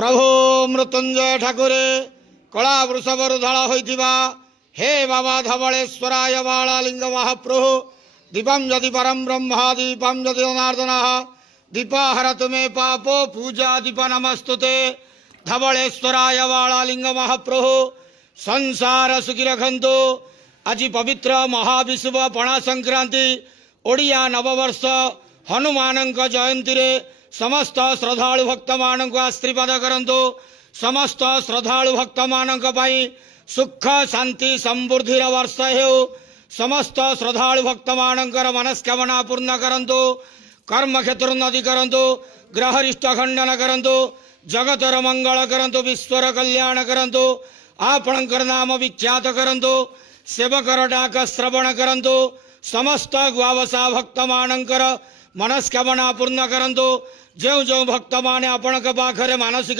प्रभु मृत्युंजय ठाकुरे कला वृषभर धळ होइथिबा हे बाबा धवलेश्वराय बालालिंग महाप्रभु दीपम यदि परम ब्रह्म दीपम यदि जनार्दन दीपाहर तुमे पापो पूजा दीप नमस्तुते धवलेश्वराय बालालिंग महाप्रभु संसार सुखी रखंतु। आज पवित्र महाविषुव पणा संक्रांति ओडिया नववर्ष हनुमान जयंती रे समस्त श्रद्धालु भक्त मान आशीर्वाद करंतु। समस्त श्रद्धालु भक्त मान सुख शांति समृद्धि वर्ष हो। समस्त श्रद्धालु भक्त मानकर मनस्कामना पूर्ण करंतु। कर्म क्षेत्र उन्नति करंतु। ग्रहरिष्ट खंडन करंतु। जगतर मंगल करंतु। विश्वर कल्याण करंतु। आपणकर नाम विख्यात करंतु। सेवकर डाक श्रवण करंतु। समस्त ग्वावसा भक्त मानकर मनस्कामना पूर्ण करंतु। जो जो भक्त माने आपणक पाखरे मानसिक